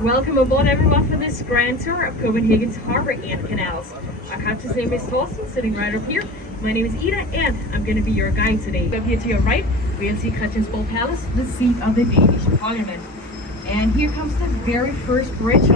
Welcome aboard everyone for this grand tour of Copenhagen's harbour and canals. Our captain's name is Thorsten, sitting right up here. My name is Ida and I'm going to be your guide today. Up here to your right, we'll see Christiansborg Palace, the seat of the Danish Parliament. And here comes the very first bridge.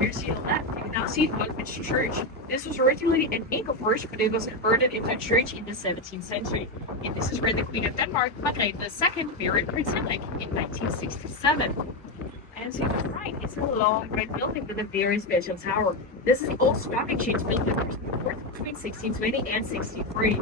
Here's to your left, you can now see Holmen's Church. This was originally an Engelbert, but it was converted into a church in the 17th century. And this is where the Queen of Denmark, Margrethe II, buried Prince Henrik in 1967. And to your right, it's a long red building with a very special tower. This is the old stock exchange building that was built between 1620 and 63.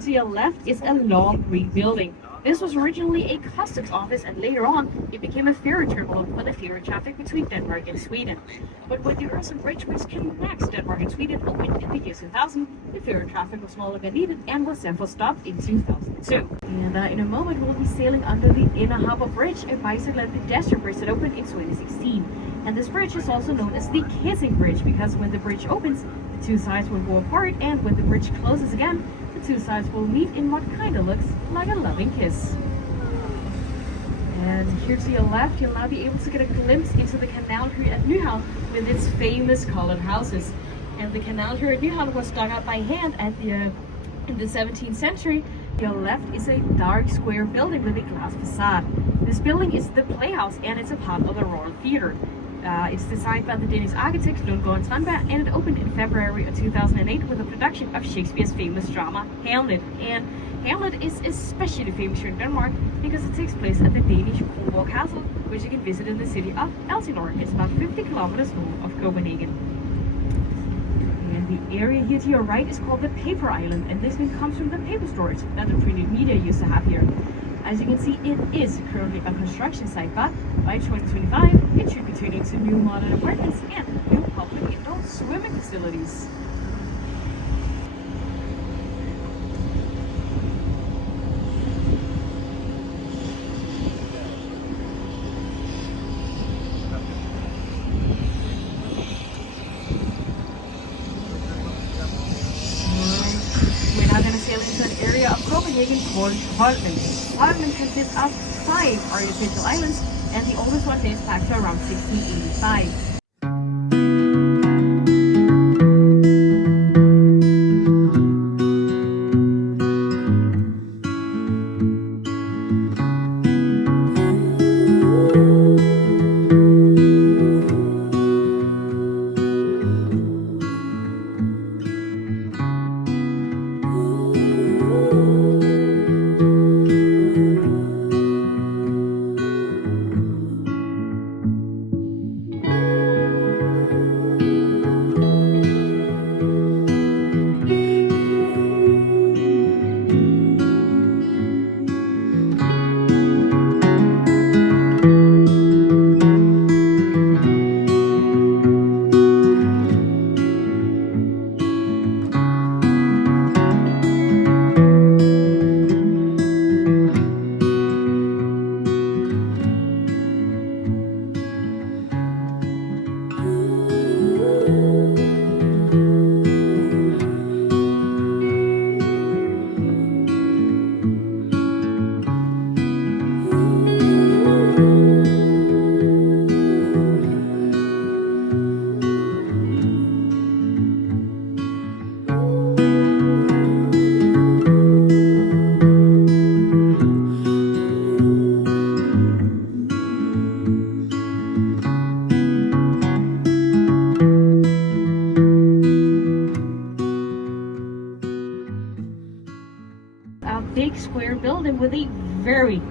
To your left is a long green building. This was originally a customs office and later on it became a ferry terminal for the ferry traffic between Denmark and Sweden. But when the Øresund Bridge which connects Denmark and Sweden opened in the year 2000, the ferry traffic was no longer needed and was therefore stopped in 2002. And in a moment we'll be sailing under the Inner Harbour Bridge, a bicycle and pedestrian bridge that opened in 2016. And this bridge is also known as the Kissing Bridge because when the bridge opens, the two sides will go apart, and when the bridge closes again, the two sides will meet in what kind of looks like a loving kiss. And here to your left, you'll now be able to get a glimpse into the canal here at Nyhavn with its famous colored houses. And the canal here at Nyhavn was dug out by hand in the 17th century. To your left is a dark square building with a glass facade. This building is the Playhouse and it's a part of the Royal Theatre. It's designed by the Danish architect Lundgaard Strandberg and it opened in February of 2008 with a production of Shakespeare's famous drama Hamlet. And Hamlet is especially famous here in Denmark because it takes place at the Danish Amalienborg Castle, which you can visit in the city of Helsingør. It's about 50 kilometers north of Copenhagen. And the area here to your right is called the Paper Island, and this name comes from the paper storage that the printed media used to have here. As you can see, it is currently a construction site, but by 2025, it should be turned into new modern apartments and new public indoor swimming facilities. We're now going to sail into an area of Copenhagen called Holmen. Holmen consists of 5 artificial islands, and the oldest one dates back to around 1685.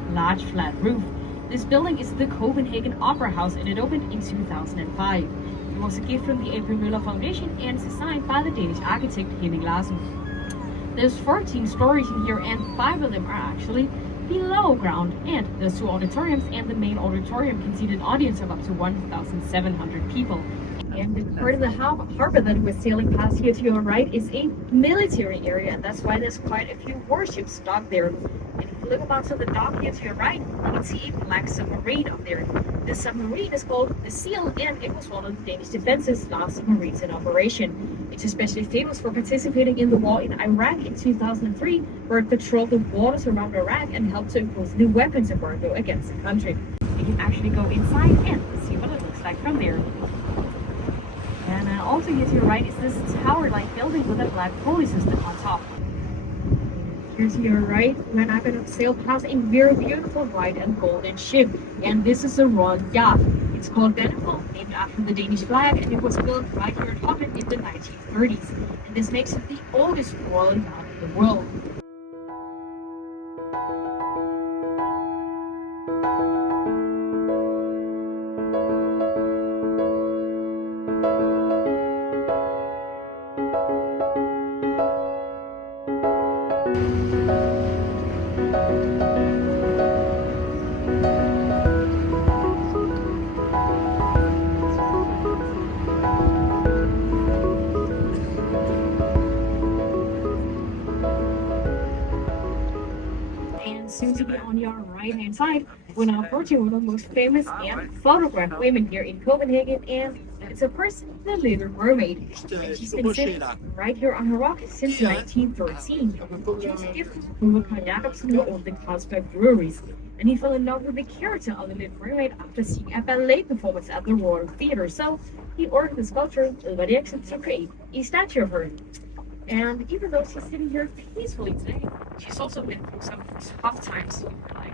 large flat roof. This building is the Copenhagen Opera House and it opened in 2005. It was a gift from the April Møller Foundation and is designed by the Danish architect Henning Larsen. There's 14 stories in here and 5 of them are actually below ground, and there's 2 auditoriums, and the main auditorium can seat an audience of up to 1,700 people. And the part of the harbor that we're sailing past here to your right is a military area, and that's why there's quite a few warships docked there. And if you look about to the dock here to your right, you can see a black submarine up there. This submarine is called the Seal, and it was one of the Danish defense's last submarines in operation. It's especially famous for participating in the war in Iraq in 2003, where it patrolled the waters around Iraq and helped to impose the weapons embargo against the country. You can actually go inside and see what it looks like from there. And also here to your right is this tower-like building with a black pulley system on top. Here to your right, we're now going to sail past a very beautiful white and golden ship. And this is a royal yacht. It's called Canal, named after the Danish flag, and it was built right here in Holland in the 1930s. And this makes it the oldest royal yacht in the world. Soon to be on your right hand side, we're now approaching one of the most famous and photographed women here in Copenhagen, and it's a person, the Little Mermaid. And she's been sitting right here on her rock since 1913. She was a gift from Carl Jacobsen, who owned the Carlsberg breweries, and he fell in love with the character of the Little Mermaid after seeing a ballet performance at the Royal Theatre. So he ordered the sculptor Edvard Eriksen to create a statue of her. And even though she's sitting here peacefully today, she's also been through some tough times in her life.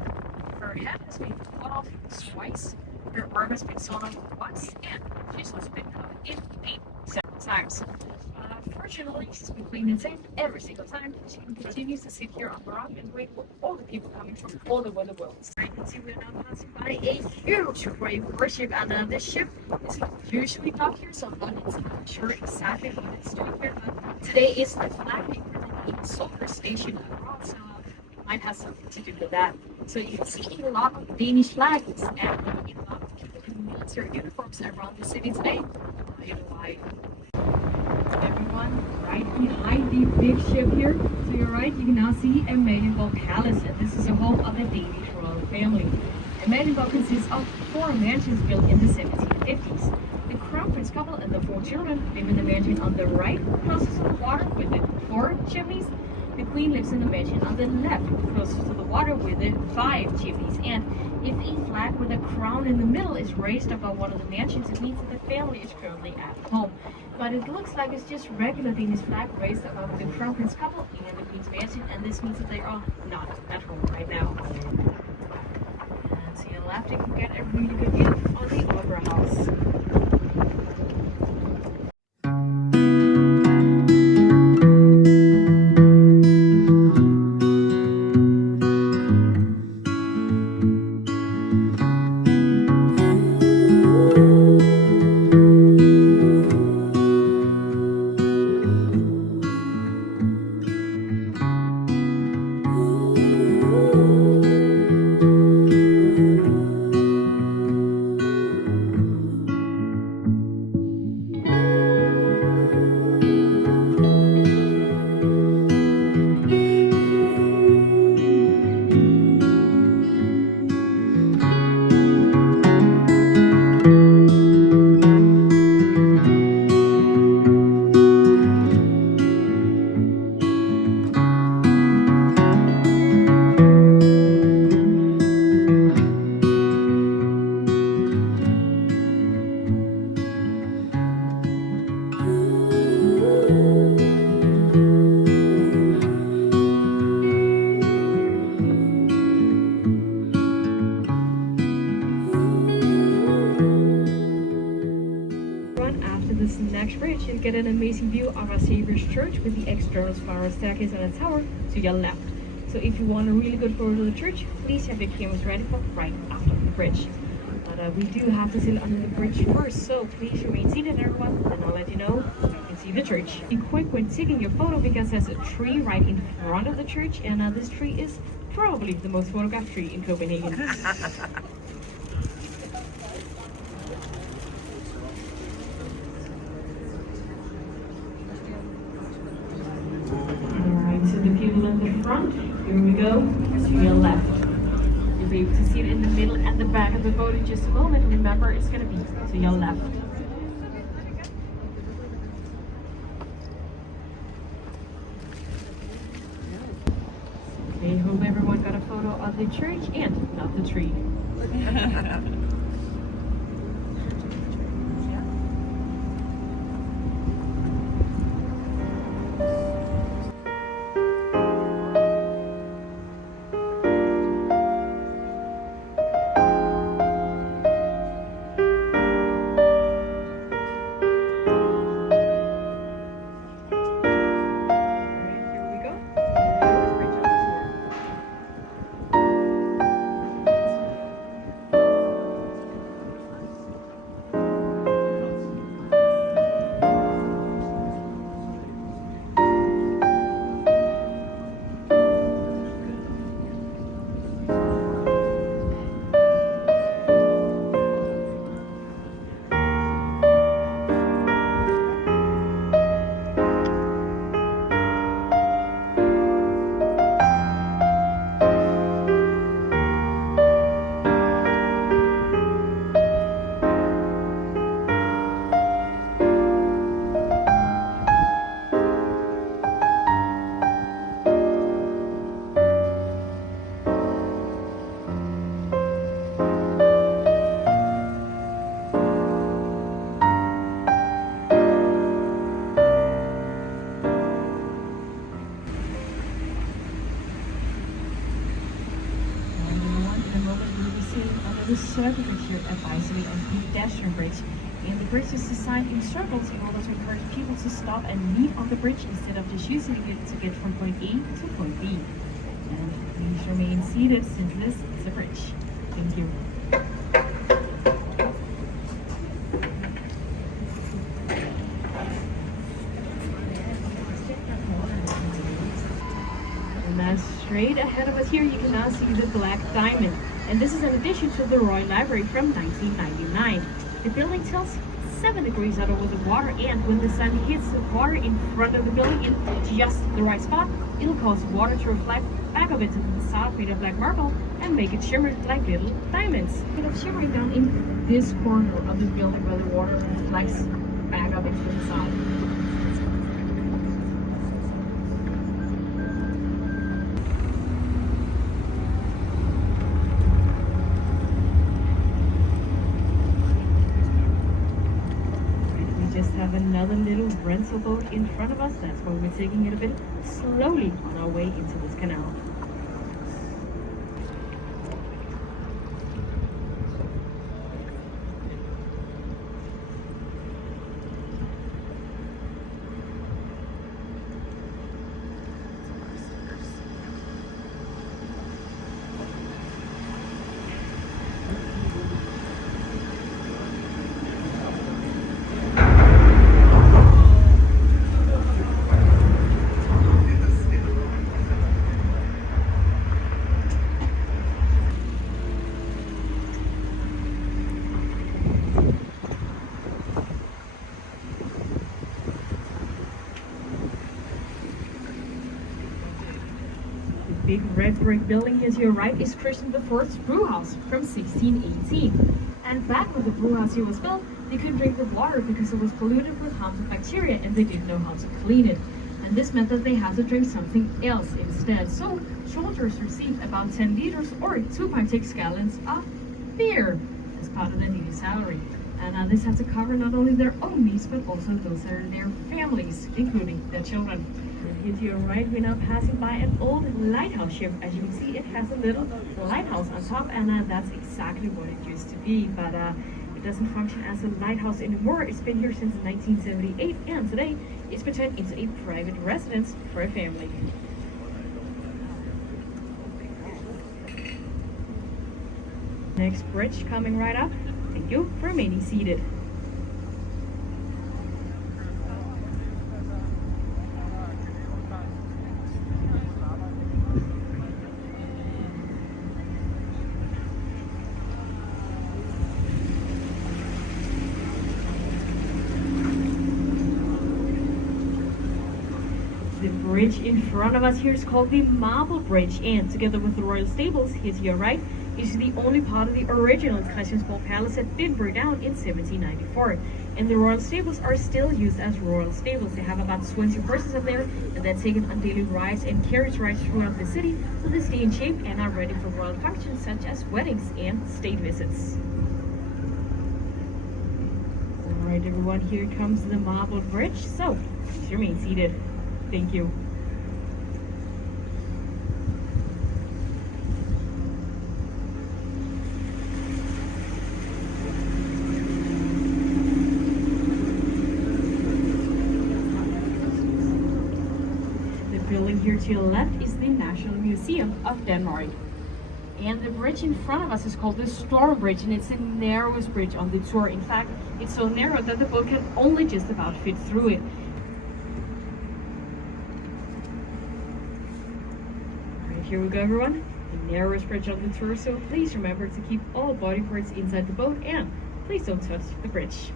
Her head has been cut off twice, her arm has been sawn off once, and she's also been covered in paint several times. Fortunately, she's been clean and safe every single time. She continues to sit here on the rock and wait for all the people coming from all over the world. I can see we're now passing by a huge grave worship, and this ship is usually docked here, so I'm not sure exactly what it's doing here, but today is the flag for the solar station abroad, so it might have something to do with that. So you can see a lot of Danish flags and a lot of people in military uniforms around the city today. I don't know why. Everyone, right behind the big ship here to your right, you can now see Amalienborg Castle, and this is a home of the Danish royal family. Amalienborg consists of 4 mansions built in the 1750s. The crown prince couple and the 4 children live in the mansion on the right, closest to the water with the 4 chimneys. The queen lives in the mansion on the left, closest to the water with the 5 chimneys. And if a flag with a crown in the middle is raised above one of the mansions, it means that the family is currently at home. But it looks like it's just regular Danish flag raised above the crown prince couple and the queen's mansion, and this means that they are not at home right now. And to your left, you can get a really good view on the Opera House. This next bridge, you'll get an amazing view of our Savior's Church with the external spiral staircase and a tower to your left. So if you want a really good photo of the church, please have your cameras ready for right after the bridge. But we do have to sit under the bridge first, so please remain seated, everyone, and I'll let you know so you can see the church. Be quick when taking your photo because there's a tree right in front of the church, and this tree is probably the most photographed tree in Copenhagen. Alright, so the people in the front, here we go, to your left. You'll be able to see it in the middle and the back of the boat in just a moment. Remember, it's going to be to your left. Okay, hope everyone got a photo of the church and not the tree. The circle bridge here at Bicycle and pedestrian bridge. And the bridge is designed in circles in order to encourage people to stop and meet on the bridge instead of just using it to get from point A to point B. And please remain seated since this is a bridge. Thank you. And now straight ahead of us here you can now see the Black Diamond. And this is in addition to the Royal Library from 1999. The building tilts 7 degrees out over the water, and when the sun hits the water in front of the building in just the right spot, it'll cause water to reflect back of it to the facade made of black marble and make it shimmer like little diamonds. Kind of shimmering down in this corner of the building where the water reflects back up into the facade. Another little rental boat in front of us. That's why we're taking it a bit slowly on our way into this canal. Big red brick building here to your right is Christian IV's brew house from 1618. And back when the brew house here was built, they couldn't drink the water because it was polluted with harmful bacteria and they didn't know how to clean it. And this meant that they had to drink something else instead. So soldiers received about 10 liters or 2.6 gallons of beer as part of their daily salary. And this had to cover not only their own needs but also those of their families, including their children. Here to your right, we're now passing by an old lighthouse ship. As you can see, it has a little lighthouse on top, and that's exactly what it used to be. But it doesn't function as a lighthouse anymore. It's been here since 1978, and today it's been turned into a private residence for a family. Next bridge coming right up. Thank you for remaining seated. The bridge in front of us here is called the Marble Bridge, and together with the royal stables here to your right is the only part of the original Christiansborg Palace that didn't burn down in 1794. And the royal stables are still used as royal stables. They have about 20 horses up there, and they're taken on daily rides and carriage rides throughout the city, so they stay in shape and are ready for royal functions such as weddings and state visits. Alright everyone, here comes the Marble Bridge, so please remain seated. Thank you. The building here to your left is the National Museum of Denmark. And the bridge in front of us is called the Storm Bridge, and it's the narrowest bridge on the tour. In fact, it's so narrow that the boat can only just about fit through it. Here we go everyone, the narrowest bridge on the tour, so please remember to keep all body parts inside the boat and please don't touch the bridge.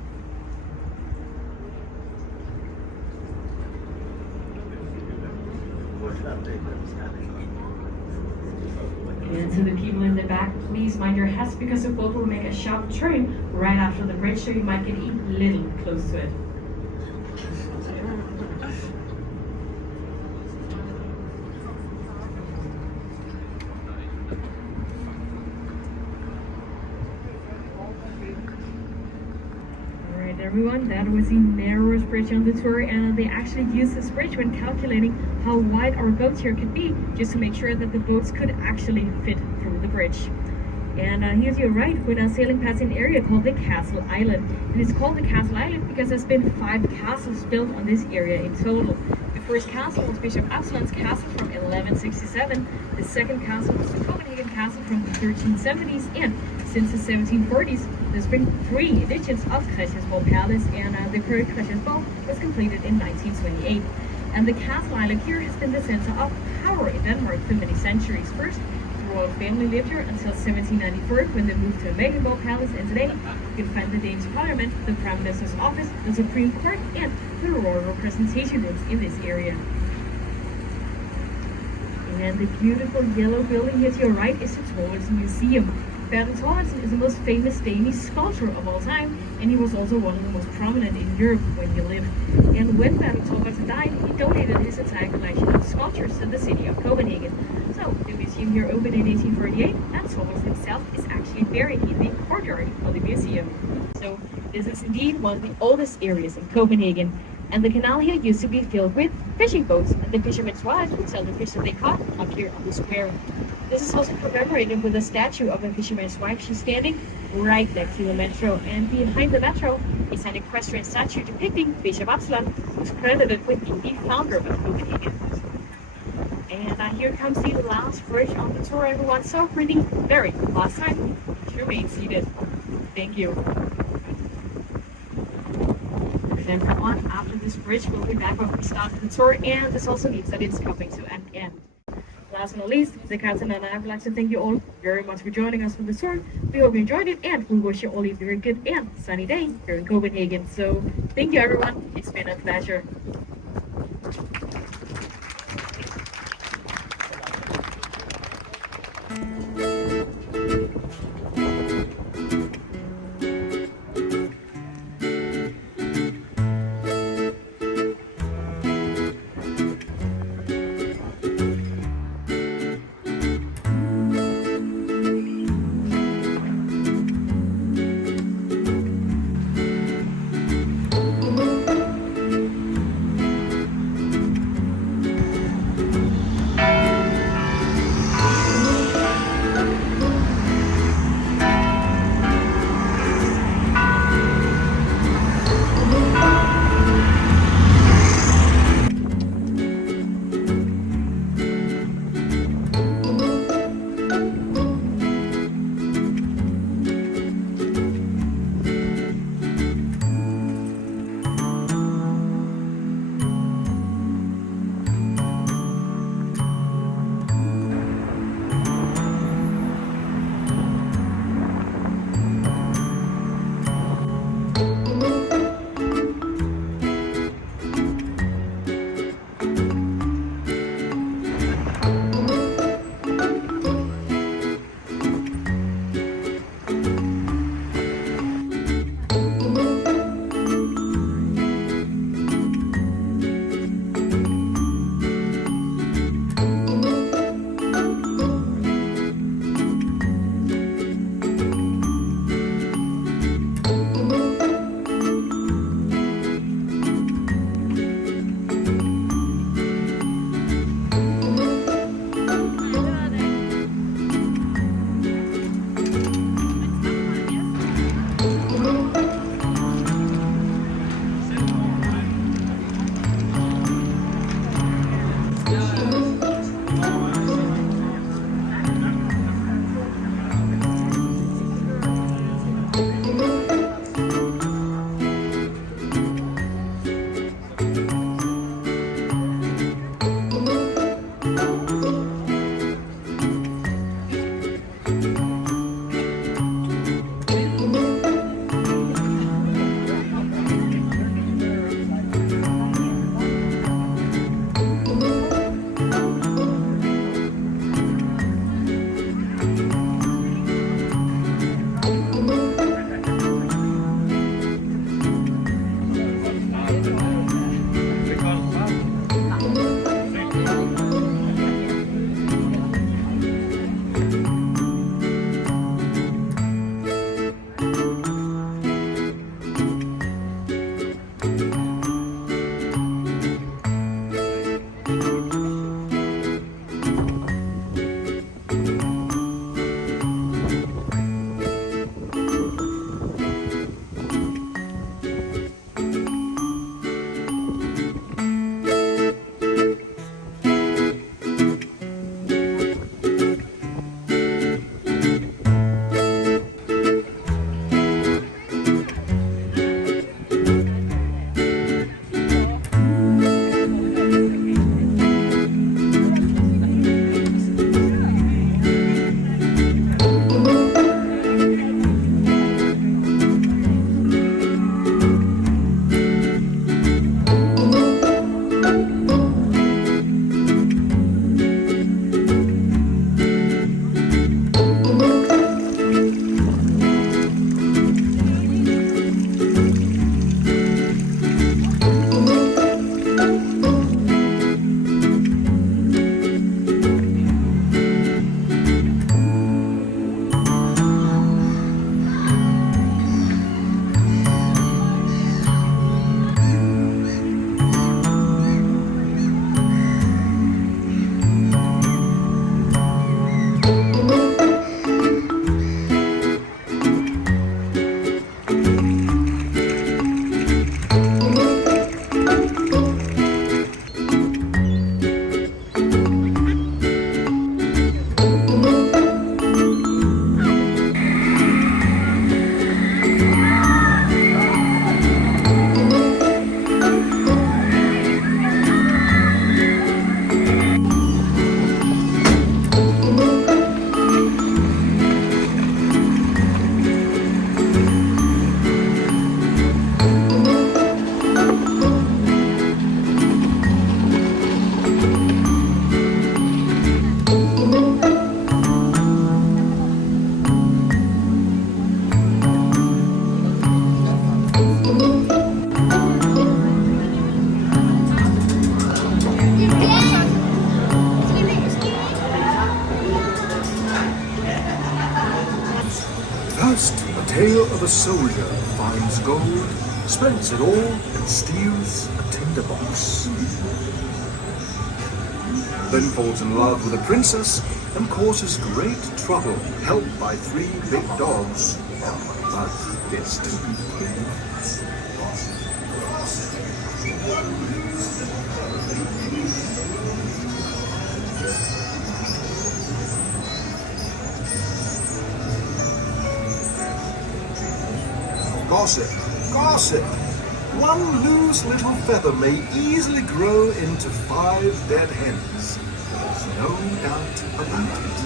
And to the people in the back, please mind your hats because the boat will make a sharp turn right after the bridge, so you might get a little close to it. Everyone, that was the narrowest bridge on the tour, and they actually used this bridge when calculating how wide our boats here could be, just to make sure that the boats could actually fit through the bridge. And here to your right, we're now sailing past an area called the Castle Island. And it's called the Castle Island because there's been 5 castles built on this area in total. The first castle was Bishop Absalon's castle from 1167. The second castle was the Copenhagen Castle from the 1370s, and since the 1740s, there's been 3 editions of Christiansborg Palace, and the current Christiansborg was completed in 1928. And the Castle Island here has been the center of power in Denmark for many centuries. First, the royal family lived here until 1794 when they moved to Amalienborg Palace, and today you can find the Danish Parliament, the Prime Minister's office, the Supreme Court, and the royal representation rooms in this area. And the beautiful yellow building here to your right is the Tivoli Museum. Bertel Thorvaldsen is the most famous Danish sculptor of all time, and he was also one of the most prominent in Europe when he lived. And when Bertel Thorvaldsen died, he donated his entire collection of sculptures to the city of Copenhagen. So the museum here opened in 1848, and Thorvaldsen himself is actually buried in the courtyard of the museum. So this is indeed one of the oldest areas in Copenhagen. And the canal here used to be filled with fishing boats, and the fishermen's wives would sell the fish that they caught up here on the square. This is also commemorated with a statue of a fisherman's wife. She's standing right next to the metro, and behind the metro is an equestrian statue depicting Bishop Absalon, who's credited with being the founder of Copenhagen. And here comes the last bridge on the tour, everyone. So for the very last time, remain seated. Thank you. Then on after this bridge, we'll be back when we start the tour, and this also means that it's coming to an end. Last but not least, the captain and I would like to thank you all very much for joining us for this tour. We hope you enjoyed it, and we wish you all a very good and sunny day here in Copenhagen. So thank you everyone, it's been a pleasure. of a soldier finds gold, spends it all, and steals a tinderbox. Then falls in love with a princess and causes great trouble, helped by 3 big dogs, but gets to be king. Gossip, gossip! One loose little feather may easily grow into 5 dead hens. There's no doubt about it.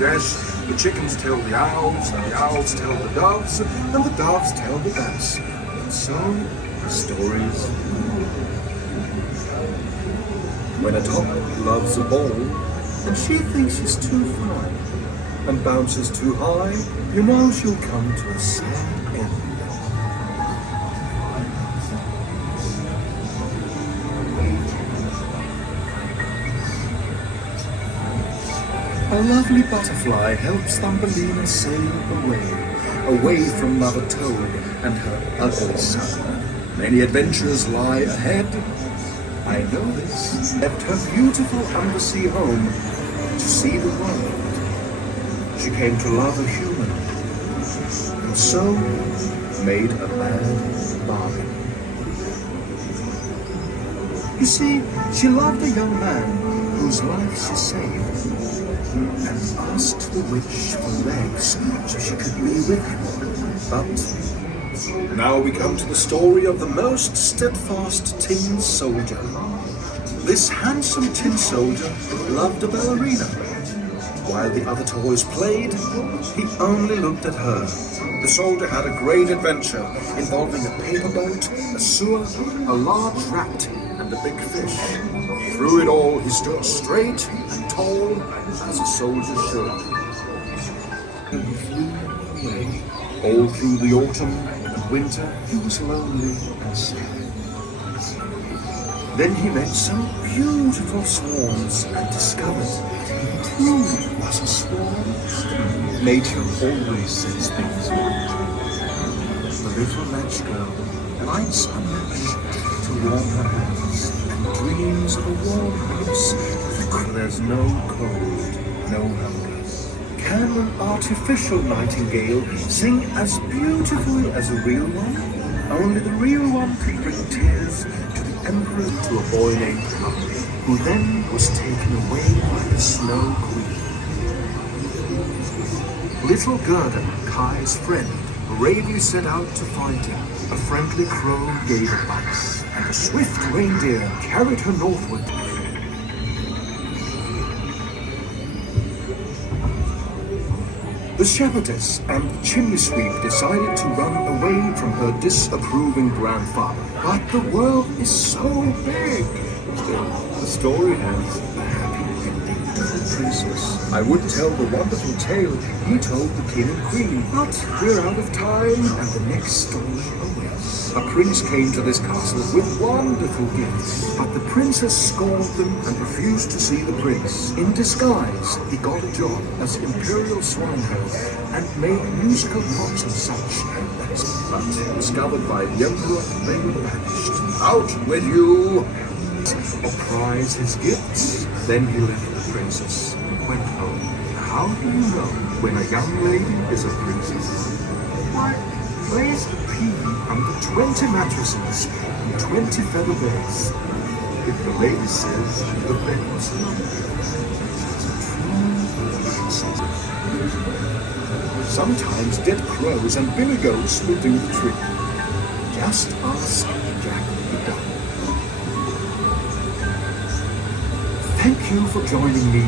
Yes, the chickens tell the owls, and the owls tell the doves, and the doves tell the bats. And so, the stories. When a top loves a ball, and she thinks she's too fine, and bounces too high, you know she'll come to a sad end. A lovely butterfly helps Thumbelina sail away from Mother Toad and her ugly son. Many adventures lie ahead. I know this. Left her beautiful undersea home to see the world. She came to love a human, and so made a bad bargain. You see, she loved a young man whose life she saved, and asked the witch for legs so she could be with him. But now we come to the story of the most steadfast tin soldier. This handsome tin soldier loved a ballerina. While the other toys played, he only looked at her. The soldier had a great adventure involving a paper boat, a sewer, a large rat, and a big fish. Through it all, he stood straight and tall, as a soldier should. And he flew away. All through the autumn and winter, he was lonely and sad. Then he met some beautiful swans and discovered that he too was a swan. Nature always says things right. The little match girl lights a match to warm her hands and dreams of a warm house where there's no cold, no hunger. Can an artificial nightingale sing as beautifully as a real one? Only the real one could bring tears to the emperor, to a boy named Humphrey, who then was taken away by the Snow Queen. Little Gerda, Kai's friend, bravely set out to find him. A friendly crow gave advice, and a swift reindeer carried her northward. The shepherdess and the chimney sweep decided to run away from her disapproving grandfather. But the world is so big. Still, the story has a happy ending. The princess. I would tell the wonderful tale he told the king and queen, but we're out of time, and the next story awaits. A prince came to this castle with wonderful gifts, but the princess scorned them and refused to see the prince. In disguise, he got a job as imperial swineherd and made musical props and such. But discovered by the emperor, they were banished. Out with you! Or prize his gifts. Then he left the princess and went home. How do you know when a young lady is a princess? Why, place a pea under 20 mattresses and 20 feather beds. If the lady says the bed was lovely, it's a true princess. Sometimes dead crows and billy goats will do the trick. Just ask Jack the Duck. Thank you for joining me.